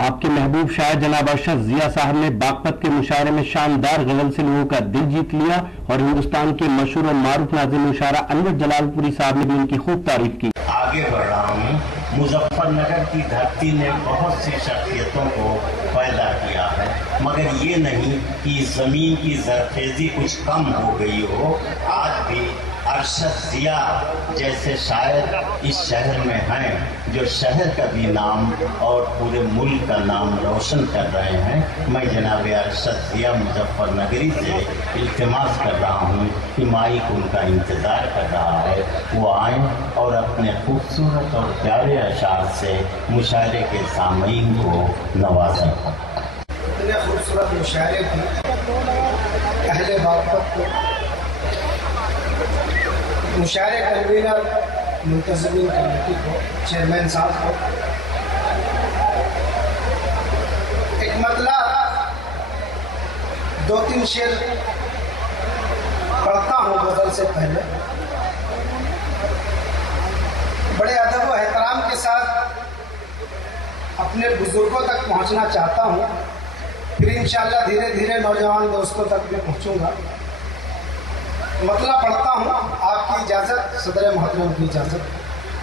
आपके महबूब शायर जनाब अरशद जिया साहब ने बागपत के मुशायरे में शानदार गजल से लोगों का दिल जीत लिया और हिंदुस्तान के मशहूर और मारूफ नाज़िम मुशायरा अनवर जलालपुरी साहब ने भी उनकी खूब तारीफ की। आगे बढ़ रहा हूँ। मुजफ्फरनगर की धरती ने बहुत सी शख्सियतों को पैदा किया है, मगर ये नहीं कि ज़मीन की ज़रखेज़ी कुछ कम हो गई हो। आज भी अरशद जिया जैसे शायर इस शहर में हैं जो शहर का भी नाम और पूरे मुल्क का नाम रोशन कर रहे हैं। मैं जनाब अरशद जिया मुजफ्फरनगरी से इल्तिमास कर रहा हूँ कि माइक उनका इंतज़ार कर रहा है, वो आएँ और अपने खूबसूरत और प्यारे अशार से मुशायरे के सामीन को नवाजें। इतने खूबसूरत मुशायरे की अहले बागपत को मुशायरे कन्वीनर मुंतज़मीन कमेटी को, चेयरमैन साहब को एक मतलब 2-3 शेर पढ़ता हूँ गज़ल से पहले। बड़े अदब व एहतराम के साथ अपने बुजुर्गों तक पहुँचना चाहता हूँ, फिर इंशाअल्लाह धीरे धीरे नौजवान दोस्तों तक भी पहुँचूँगा। मतलब पढ़ता हूँ, आपकी इजाज़त, सदर मोहतरम की इजाज़त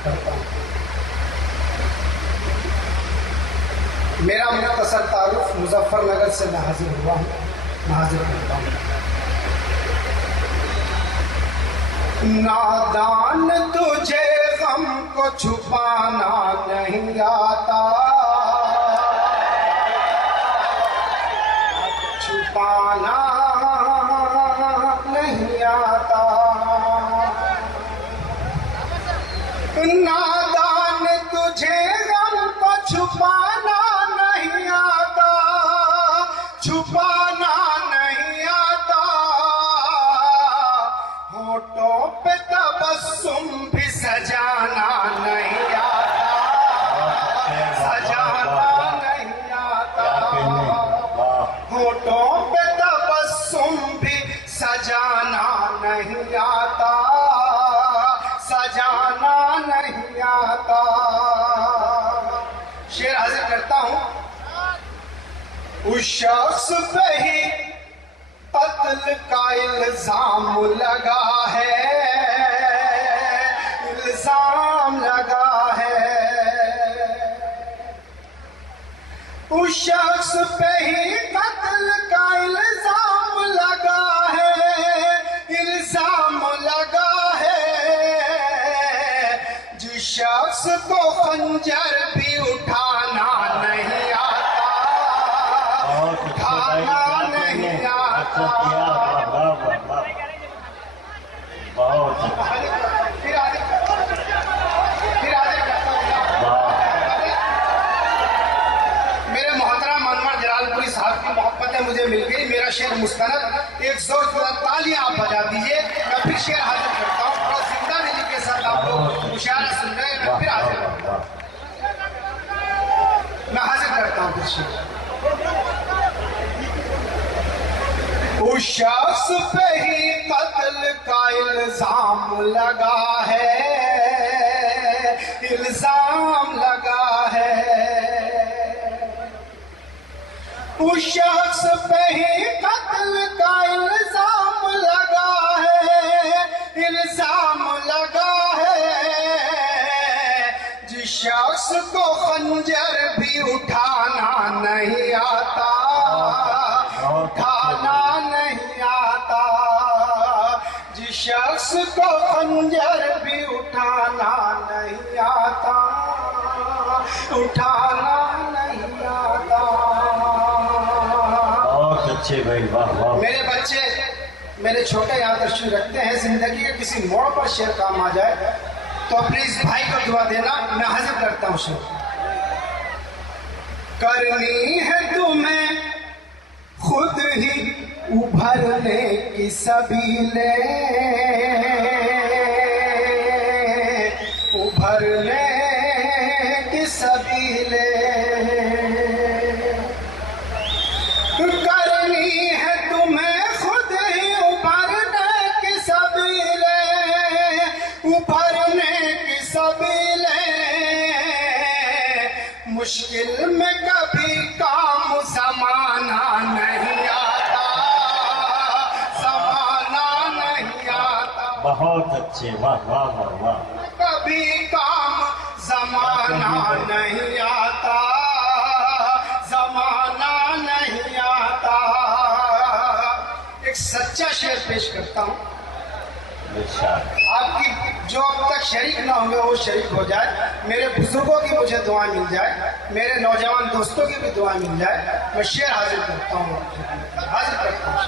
करता हूँ। मेरा मुख्तसर तारुफ मुजफ्फरनगर से मैं हाजिर हुआ हूँ, मैं हाजिर करता हूँ। नादान तुझे गम को छुपाना नहीं आता, छुपाना नहीं आता। नादान तुझे गम को छुपाना नहीं आता, छुपाना नहीं आता। होठों पे तबस्सुम भी सजाना नहीं आता, सजाना नहीं आता। होठों पे तबस्सुम भी सजाना नहीं आता, सजाना नहीं आता। शेर हाजिर करता हूं। उस शख्स पे ही कत्ल का इल्जाम लगा है, इल्जाम लगा है। उस शख्स पे ही कत्ल का इल्जाम लगा है, इल्जाम लगा है। जिस शख्स को खंजर भी उठाना नहीं आता, उठाना नहीं आता। फिर आगे मेरे मोहतरम अनवर जलालपुरी साहब की मोहब्बतें मुझे मिल गई। मेरा शेर मुस्तनद, एक जोरदार तालियां आप बजा दीजिए। मैं फिर शेर हाजिर करता हूँ, थोड़ा जिंदा दिली के साथ आप लोग मुशायरा सुन रहे हैं। मैं फिर हाजिर करता हूँ, मैं हाजिर करता हूँ फिर शेर। उस शख्स पे ही कत्ल का इल्जाम लगा है, इल्जाम लगा है। उस शख्स पे ही कत्ल का इल्जाम लगा है, इल्जाम लगा है। जिस शख्स को खंजर भी उठाना नहीं आता, उठाना नहीं आता। जिस शख्स को खंजर भी उठाना नहीं आता, उठाना नहीं आता। बहुत अच्छे भाई, वाह वाह। मेरे बच्चे, मेरे छोटे यहाँ तशरीफ रखते हैं, जिंदगी के किसी मोड़ पर शेर काम आ जाए तो प्लीज भाई को दुआ देना। मैं हाजिर करता हूँ शेर। करनी है तुम्हें खुद ही उभरने की सबीले, उभरने की सबीले। करनी है तुम्हें खुद ही उभरने की सबीले, उभरने की सबीले। मुश्किल में कभी काम ज़माना नहीं आता, ज़माना नहीं आता। बहुत अच्छे, वाह वाह वाह वाह। कभी काम ज़माना नहीं आता, ज़माना नहीं आता। एक सच्चा शेर पेश करता हूँ, आपकी जो अब तक शरीक ना होंगे वो शरीक हो जाए, मेरे बुजुर्गों की मुझे दुआ मिल जाए, मेरे नौजवान दोस्तों की भी दुआ मिल जाए। मैं शेर हाजिर करता हूँ, हाजिर करता हूँ।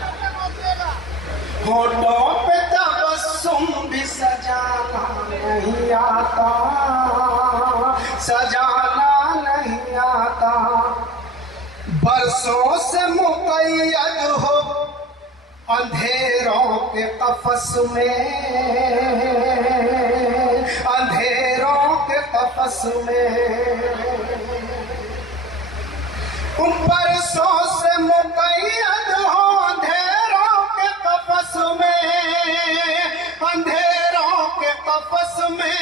होठों पे तबस्सुम भी सजाना नहीं आता, सजाना नहीं आता। बरसों से मुक़य्यद हो अंधेरों के कफस में, अंधेरों के कफस में। उन बरसों से मुक़य्यद हो अंधेरों के कफस में, अंधेरों के कफस में।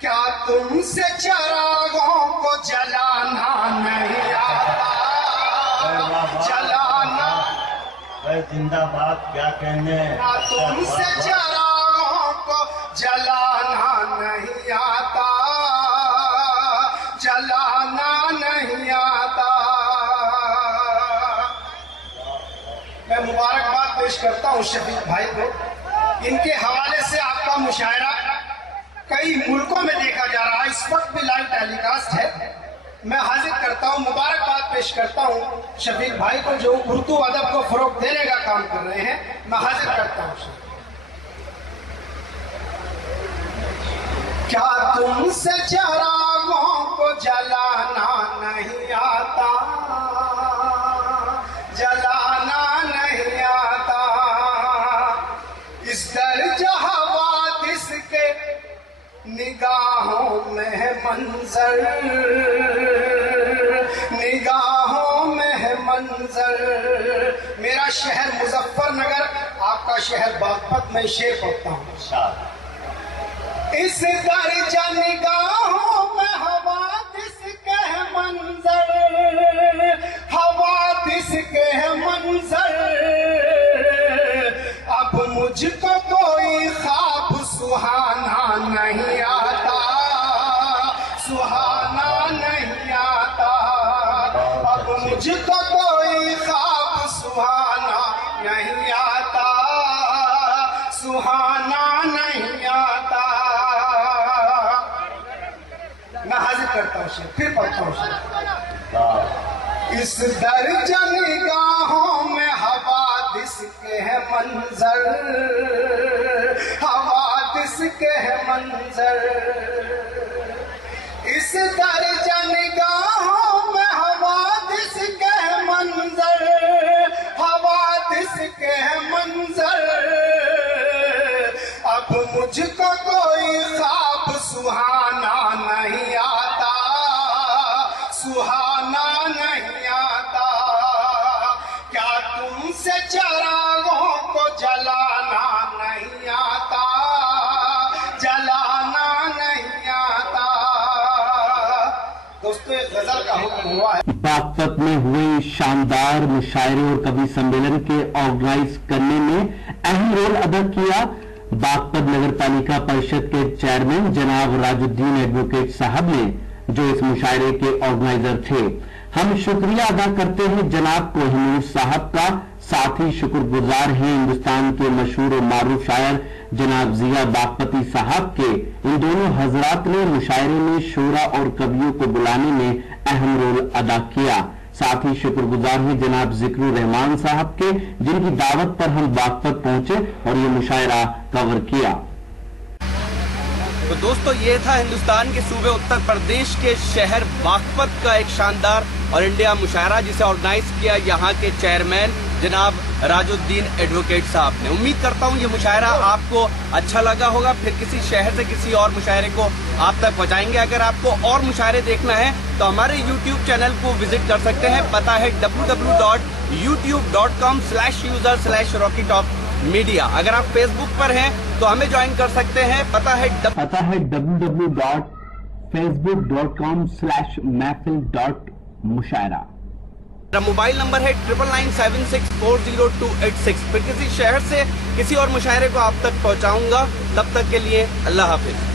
क्या तुमसे चिरागों को जलाना नहीं आता, जलाना जिंदाबाद, क्या कहने। तुमसे चिरागों को जलाना नहीं आता, जलाना नहीं आता। मैं मुबारकबाद पेश करता हूँ शफीक भाई को। इनके हवाले से आपका मुशायरा कई मुल्कों में देखा जा रहा है, इस वक्त भी लाइव टेलीकास्ट है। मैं हाजिर करता हूँ, मुबारकबाद पेश करता हूँ शफीक भाई को जो उर्दू अदब को फरोग देने का काम कर रहे हैं। मैं हाजिर करता हूँ। क्या तुमसे चिरागों को जलाना नहीं आता, जलाना नहीं आता। इस दर्ज हवादिस के निगाहों में है मंजर, निगाहों में है मंजर। मेरा शहर मुजफ्फरनगर, आपका शहर बागपत में शेर पढ़ता हूँ। इस दर्जा निगाहों में हवादिस के है मंजर, हवादिस के है मंजर। अब मुझको कोई ख्वाब सुहाना नहीं आता, सुहाना नहीं आता। अब मुझको कोई ख्वाब सुहाना नहीं आता, सुहाना नहीं आता। मैं हाजिर करता हूँ शेर, फिर पढ़ता हूँ शेर। इस दर्ज निगाहों में हवादिस के है मंजर, हवादिस के है मंजर। इस दर्ज निगाहों में हवादिस के है मंजर, हवादिस के है मंजर। अब मुझको कोई ख्वाब सुहाना नहीं आता, सुहाना नहीं आता। क्या तुमसे चिरागों को जलाना नहीं आता, जलाना नहीं आता। दोस्तों एक गजल का हुक्म हुआ है। बागपत में हुए शानदार मुशायरे और कवि सम्मेलन के ऑर्गेनाइज करने में अहम रोल अदा किया बागपत नगर पालिका परिषद के चेयरमैन जनाब राजुद्दीन एडवोकेट साहब ने, जो इस मुशायरे के ऑर्गेनाइजर थे। हम शुक्रिया अदा करते हैं जनाब कोहिनूर साहब का, साथ ही शुक्रगुजार हैं हिंदुस्तान के मशहूर और मारूफ शायर जनाब जिया बागपती साहब के। इन दोनों हजरात ने मुशायरे में शोरा और कवियों को बुलाने में अहम रोल अदा किया। साथ ही शुक्रगुजार हैं जनाब जिक्रुर रहमान साहब के, जिनकी दावत पर हम बागपत पहुंचे और ये मुशायरा कवर किया। तो दोस्तों ये था हिंदुस्तान के सूबे उत्तर प्रदेश के शहर बागपत का एक शानदार और इंडिया मुशायरा, जिसे ऑर्गेनाइज किया यहाँ के चेयरमैन जनाब राजुद्दीन एडवोकेट साहब ने। उम्मीद करता हूँ ये मुशायरा आपको अच्छा लगा होगा। फिर किसी शहर से किसी और मुशायरे को आप तक पहुँचाएंगे। अगर आपको और मुशायरे देखना है तो हमारे YouTube चैनल को विजिट कर सकते हैं। पता है www.youtube.com/user/rockytopmedia। अगर आप फेसबुक पर हैं तो हमें ज्वाइन कर सकते हैं। पता है www.facebook.com/rockytopmedia। facebook.com/महफिल.मुशायरा। मेरा मोबाइल नंबर है 9997640286। फिर किसी शहर से किसी और मुशायरे को आप तक पहुंचाऊंगा। तब तक के लिए अल्लाह हाफिज।